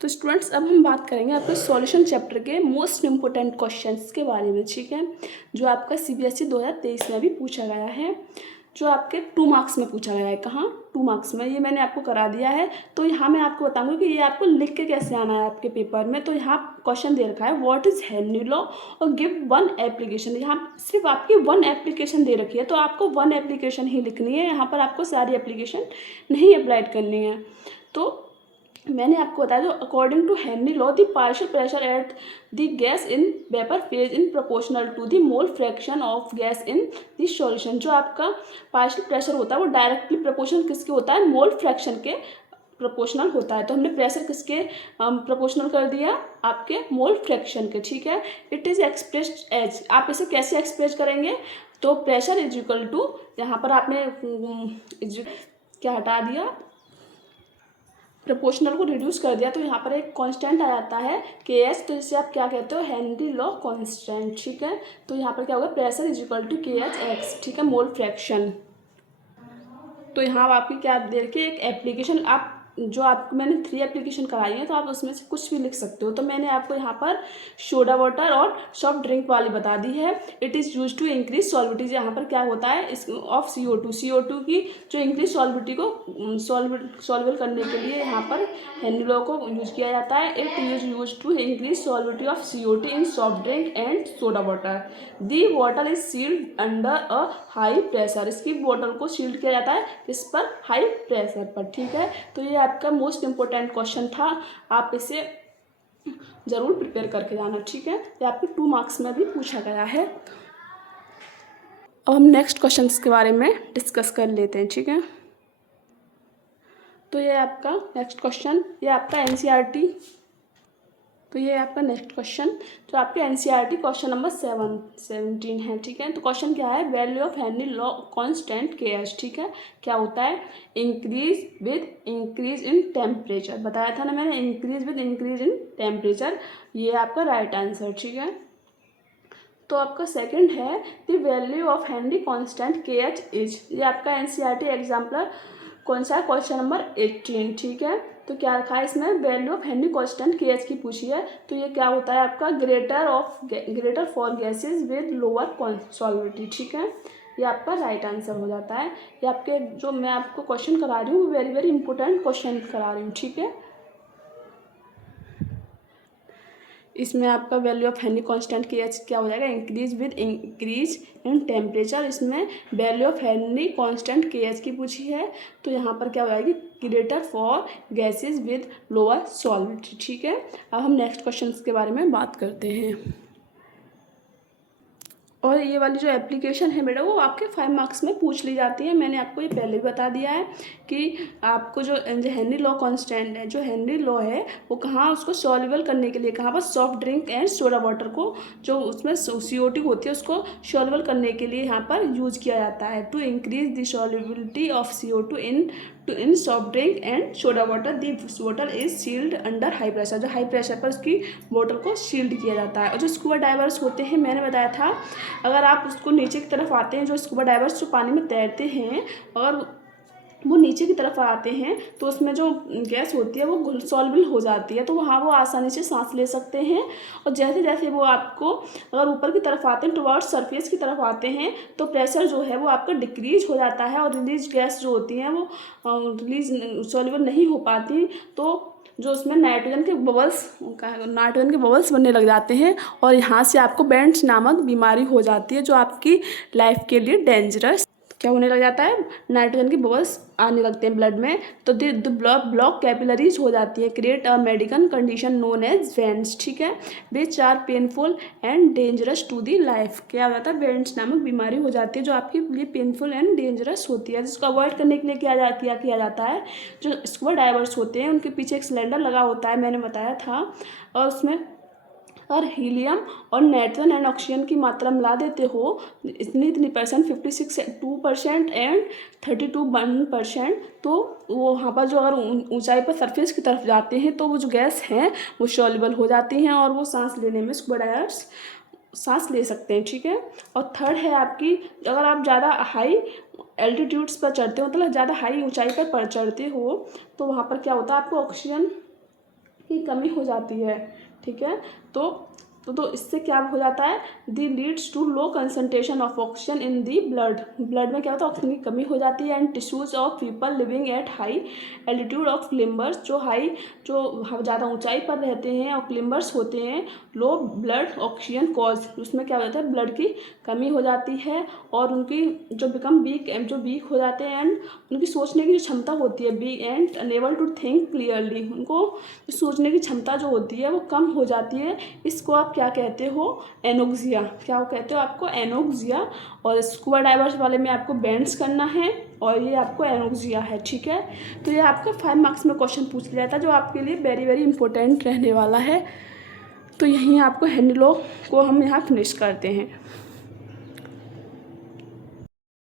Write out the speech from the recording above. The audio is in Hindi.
तो स्टूडेंट्स अब हम बात करेंगे आपके सॉल्यूशन चैप्टर के मोस्ट इम्पोर्टेंट क्वेश्चंस के बारे में, ठीक है, जो आपका सीबीएसई 2023 में अभी पूछा गया है, जो आपके 2 मार्क्स में पूछा गया है। कहाँ? 2 मार्क्स में। ये मैंने आपको करा दिया है। तो यहाँ मैं आपको बताऊंगी कि ये आपको लिख के कैसे आना है आपके पेपर में। तो यहाँ क्वेश्चन दे रखा है व्हाट इज हेनरी लॉ और गिव 1 एप्लीकेशन। यहाँ सिर्फ आपकी 1 एप्लीकेशन दे रखी है, तो आपको 1 एप्लीकेशन ही लिखनी है। यहाँ पर आपको सारी एप्लीकेशन नहीं अप्लाइड करनी है। तो मैंने आपको बताया जो according to Henry law the partial pressure at the gas in vapour phase in proportional to the mole fraction of gas in the solution. जो आपका पार्शियल प्रेशर होता है वो डायरेक्टली प्रोपोर्शनल किसके होता है? मोल फ्रैक्शन के प्रोपोर्शनल होता है। तो हमने प्रेशर किसके प्रोपोर्शनल कर दिया? आपके मोल फ्रैक्शन के, ठीक है। इट इज़ एक्सप्रेस्ड एज, आप इसे कैसे एक्सप्रेस करेंगे? तो प्रेशर इज इक्वल टू, यहाँ पर आपने क्या हटा दिया? प्रोपोर्शनल को रिड्यूस कर दिया, तो यहाँ पर एक कांस्टेंट आ जाता है के एच। तो इसे आप क्या कहते हो? हेनरी लॉ कांस्टेंट, ठीक है। तो यहाँ पर क्या होगा? प्रेशर इज इक्वल टू के एच एक्स, ठीक है, मोल फ्रैक्शन। तो यहाँ आपकी क्या देखिए एक एप्लीकेशन, आप जो आपको मैंने 3 एप्लीकेशन कराई है, तो आप उसमें से कुछ भी लिख सकते हो। तो मैंने आपको यहाँ पर सोडा वाटर और सॉफ्ट ड्रिंक वाली बता दी है। It is use to increase solubility. यहाँ पर क्या होता है इस ऑफ CO2 की जो इंक्रीज सॉल्विटी को सॉल्वेबल करने के लिए यहाँ पर हेनरी लॉ को यूज किया जाता है। It is use to increase solubility of CO2 in soft drink and soda water. The water is sealed under a high pressure. इसकी बोतल को सील्ड किया जाता है किस पर? हाई प्रेशर पर, ठीक है। तो ये आपका मोस्ट इम्पोर्टेंट क्वेश्चन था, आप इसे ज़रूर प्रिपेयर करके जाना, ठीक है। ये आपके 2 मार्क्स में भी पूछा गया है। अब हम नेक्स्ट क्वेश्चंस के बारे में डिस्कस कर लेते हैं, ठीक है। तो ये आपका नेक्स्ट क्वेश्चन, ये आपका NCERT, तो ये आपका नेक्स्ट क्वेश्चन जो आपके NCERT क्वेश्चन नंबर 17 है, ठीक है। तो क्वेश्चन क्या है? Value of Henry law constant K H, ठीक है। क्या होता है? Increase with increase in temperature. बताया था ना मैंने, increase with increase in temperature. ये आपका राइट आंसर, ठीक है। तो आपका सेकंड है the value of Henry constant K H is. ये आपका NCERT एग्जाम्पलर कौन सा है? क्वेश्चन नंबर 18, ठीक है। तो क्या रखा है इसमें? Value of Henry constant K H की पूछी है। तो ये क्या होता है आपका? Greater for gases with lower solubility, ठीक है। ये आपका राइट आंसर हो जाता है। ये आपके जो मैं आपको क्वेश्चन करा रही हूँ वेरी वेरी इंपॉर्टेंट क्वेश्चन करा रही हूँ, ठीक है। इसमें आपका value of Henry constant K H क्या हो जाएगा? Increase with increase in temperature. इसमें value of Henry constant K H की पूछी है, तो यहाँ पर क्या हो जाएगी? Greater for gases with lower solubility, ठीक है। अब हम नेक्स्ट क्वेश्चन के बारे में बात करते हैं। और ये वाली जो एप्लीकेशन है बेटा वो आपके 5 मार्क्स में पूछ ली जाती है। मैंने आपको ये पहले भी बता दिया है कि आपको जो हेनरी लॉ कांस्टेंट है, जो हेनरी लॉ है वो कहाँ उसको सॉल्युबल करने के लिए, कहाँ पर? Soft drink and soda water को, जो उसमें CO2 होती है उसको सॉल्युबल करने के लिए यहाँ पर यूज किया जाता है। To increase the solubility of CO2 in soft drink and soda water the water is sealed under high pressure. High हाई प्रेशर पर उसकी बोतल को सील्ड किया जाता है। और जो स्कूबा डाइवर्स होते हैं, मैंने बताया था अगर आप उसको नीचे की तरफ आते हैं, जो स्कूबा डाइवर्स जो पानी में तैरते हैं, अगर वो नीचे की तरफ आते हैं तो उसमें जो गैस होती है वो घुल सॉल्युबल हो जाती है, तो वहाँ वो आसानी से सांस ले सकते हैं। और जैसे जैसे वो आपको अगर ऊपर की तरफ आते हैं, टुवर्ड्स सरफेस की तरफ आते हैं, तो प्रेशर जो है वो आपका डिक्रीज हो जाता है और रिलीज गैस जो होती हैं वो रिलीज सॉल्युबल नहीं हो पाती। तो जो उसमें नाइट्रोजन के बबल्स बनने लग जाते हैं और यहाँ से आपको बेंट्स नामक बीमारी हो जाती है, जो आपकी लाइफ के लिए डेंजरस क्या होने लग जाता है? नाइट्रोजन के बबल्स आने लगते हैं ब्लड में, तो ब्लॉक कैपिलरीज हो जाती है, create a medical condition known as bends, ठीक है, which are painful and dangerous to the life. क्या हो जाता है? वेंट्स नामक बीमारी हो जाती है जो आपके लिए पेनफुल एंड डेंजरस होती है, जिसको अवॉइड करने के लिए क्या किया जाता है? जो स्कूबा डाइवर्स होते हैं उनके पीछे एक सिलेंडर लगा होता है, मैंने बताया था, और उसमें और हीलियम और नाइट्रोजन एंड ऑक्सीजन की मात्रा मिला देते हो इतनी परसेंट, 56% एंड 32%, तो वो वहाँ पर जो अगर ऊंचाई पर सरफेस की तरफ जाते हैं तो वो जो गैस हैं वो सॉल्युबल हो जाती हैं और वो सांस लेने में स्कूबा डाइवर्स सांस ले सकते हैं, ठीक है। और थर्ड है आपकी, अगर आप ज़्यादा हाई एल्टीट्यूड्स पर चढ़ते हो, मतलब ज़्यादा हाई ऊंचाई पर चढ़ते हो, तो वहाँ पर क्या होता है? आपको ऑक्सीजन की कमी हो जाती है, ठीक है। तो इससे क्या हो जाता है, the leads to low concentration of oxygen in the blood. Blood में क्या होता है, ऑक्सीजन की कमी हो जाती है। And tissues of people living at high altitude of climbers, जो ज़्यादा ऊंचाई पर रहते हैं और क्लिम्बर्स होते हैं, लो ब्लड ऑक्सीजन कॉज, उसमें क्या हो जाता है, ब्लड की कमी हो जाती है और उनकी जो बिकम वीक हो जाते हैं एंड उनकी सोचने की जो क्षमता होती है, weak and unable to think clearly, उनको सोचने की क्षमता जो होती है वो कम हो जाती है। इसको आप क्या कहते हो, एनोक्सिया। क्या कहते हो आपको, एनोक्सिया। और स्कूबा डाइवर्स वाले में आपको बैंड्स करना है और ये आपको एनोक्सिया है, ठीक है। तो ये आपका 5 मार्क्स में क्वेश्चन पूछ लिया जाता है जो आपके लिए वेरी वेरी इंपॉर्टेंट रहने वाला है। तो यहीं आपको हेनरी लॉ को हम यहाँ फिनिश करते हैं।